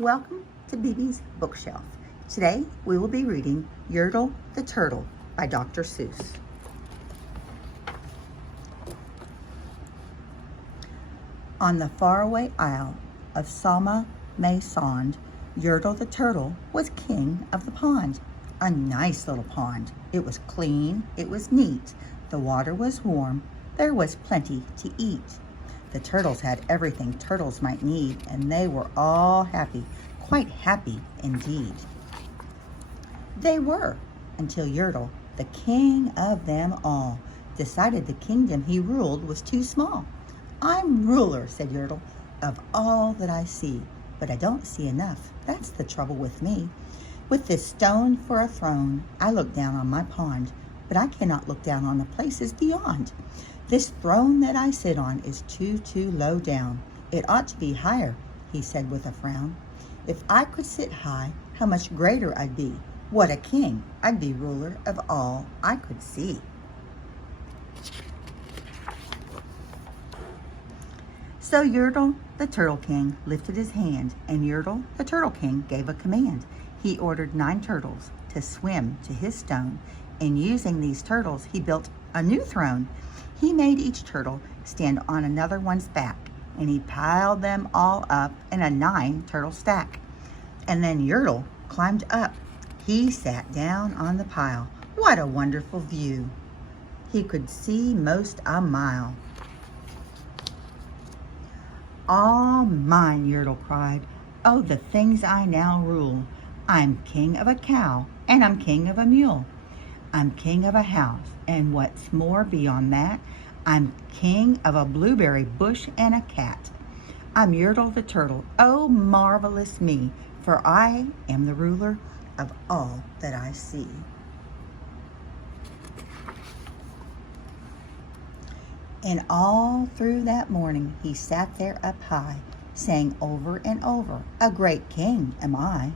Welcome to BB's Bookshelf. Today we will be reading Yertle the Turtle by Dr. Seuss. On the faraway isle of Salma May Sond, Yertle the Turtle was king of the pond. A nice little pond. It was clean, it was neat, the water was warm, there was plenty to eat. The turtles had everything turtles might need, and they were all happy, quite happy indeed. They were, until Yertle, the king of them all, decided the kingdom he ruled was too small. "I'm ruler," said Yertle, "of all that I see, but I don't see enough. That's the trouble with me. With this stone for a throne, I look down on my pond, but I cannot look down on the places beyond. This throne that I sit on is too low down. It ought to be higher," he said with a frown. "If I could sit high, how much greater I'd be. What a king! I'd be ruler of all I could see." So Yertle the Turtle King lifted his hand, and Yertle the Turtle King gave a command. He ordered 9 turtles to swim to his stone, and using these turtles, he built a new throne. He made each turtle stand on another one's back, and he piled them all up in a 9 turtle stack. And then Yertle climbed up. He sat down on the pile. What a wonderful view! He could see most a mile. "All mine," Yertle cried. "Oh, the things I now rule! I'm king of a cow, and I'm king of a mule. I'm king of a house, and what's more beyond that, I'm king of a blueberry bush and a cat. I'm Yertle the Turtle, oh marvelous me, for I am the ruler of all that I see." And all through that morning he sat there up high, saying over and over, "A great king am I,"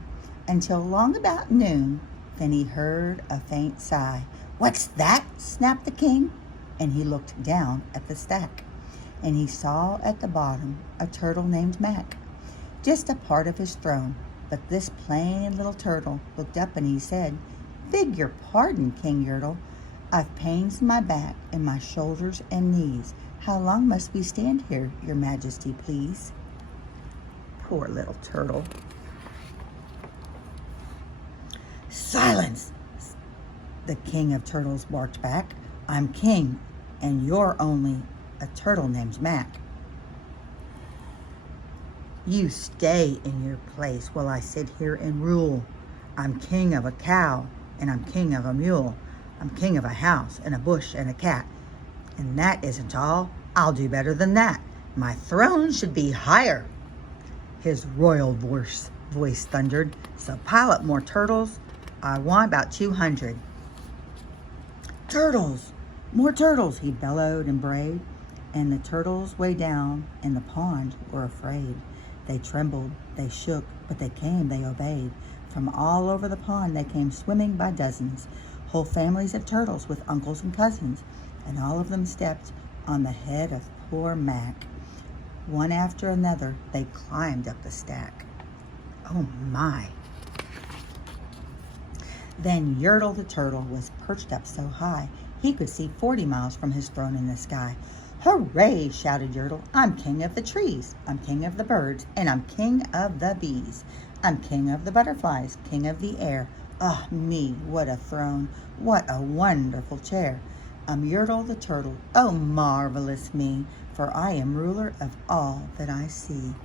until long about noon. Then he heard a faint sigh. "What's that?" snapped the king, and he looked down at the stack, and he saw at the bottom a turtle named Mac, just a part of his throne. But this plain little turtle looked up and he said, "Beg your pardon, King Yertle. I've pains in my back and my shoulders and knees. How long must we stand here, your majesty, please?" Poor little turtle. "Silence!" the king of turtles barked back. "I'm king, and you're only a turtle named Mac. You stay in your place while I sit here and rule. I'm king of a cow, and I'm king of a mule. I'm king of a house, and a bush, and a cat. And that isn't all. I'll do better than that. My throne should be higher." His royal voice thundered. "So pile up more turtles. I want about 200. Turtles! More turtles!" he bellowed and brayed. And the turtles way down in the pond were afraid. They trembled, they shook, but they came, they obeyed. From all over the pond they came swimming by dozens, whole families of turtles with uncles and cousins, and all of them stepped on the head of poor Mac. One after another they climbed up the stack. Oh my! Then Yertle the Turtle was perched up so high he could see 40 miles from his throne in the sky. "Hooray!" shouted Yertle. "I'm king of the trees, I'm king of the birds, and I'm king of the bees. I'm king of the butterflies, king of the air. Ah, me, what a throne, what a wonderful chair. I'm Yertle the Turtle, oh marvelous me, for I am ruler of all that I see."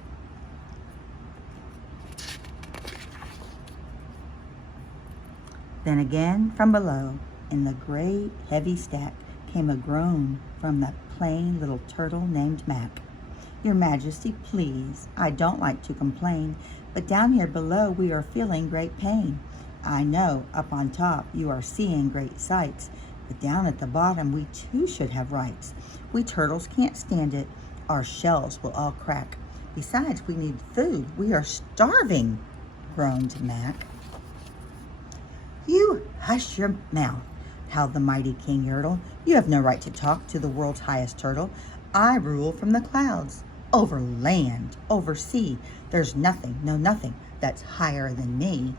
Then again from below, in the great heavy stack, came a groan from the plain little turtle named Mac. "Your Majesty, please, I don't like to complain, but down here below we are feeling great pain. I know up on top you are seeing great sights, but down at the bottom we too should have rights. We turtles can't stand it. Our shells will all crack. Besides, we need food. We are starving," groaned Mac. "You hush your mouth," howled the mighty King Yertle. "You have no right to talk to the world's highest turtle. I rule from the clouds. over land, over sea. There's nothing, no nothing, that's higher than me.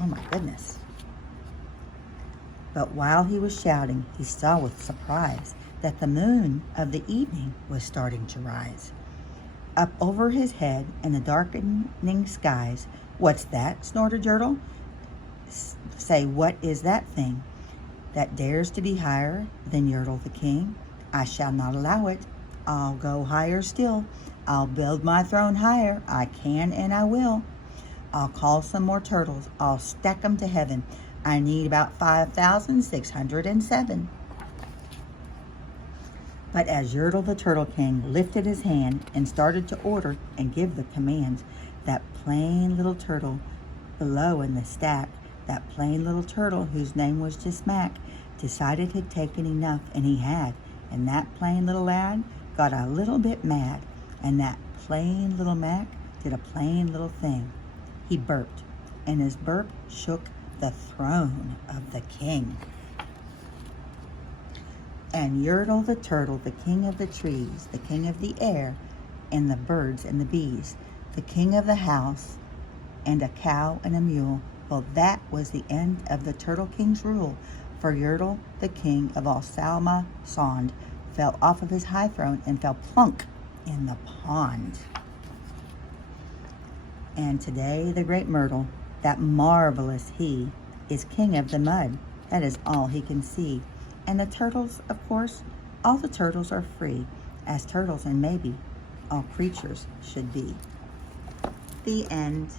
Oh my goodness. But while he was shouting, he saw with surprise that the moon of the evening was starting to rise. Up over his head in the darkening skies. What's that? Snorted Yertle. Say, what is that thing that dares to be higher than Yertle the king? I shall not allow it. I'll go higher still. I'll build my throne higher. I can and I will. I'll call some more turtles. I'll stack them to heaven. I need about 5,607. But as Yertle the Turtle King lifted his hand and started to order and give the commands, that plain little turtle below in the stack, that plain little turtle whose name was just Mac, decided he'd taken enough, and he had. And that plain little lad got a little bit mad, and that plain little Mac did a plain little thing. He burped, and his burp shook the throne of the king. And Yertle the Turtle, the king of the trees, the king of the air, and the birds and the bees, the king of the house, and a cow and a mule. Well, that was the end of the Turtle King's rule, for Yertle, the king of all Salma Sond, fell off of his high throne and fell plunk in the pond. And today the great Myrtle, that marvelous he, is king of the mud. That is all he can see. And the turtles, of course, all the turtles are free, as turtles and maybe all creatures should be. The end.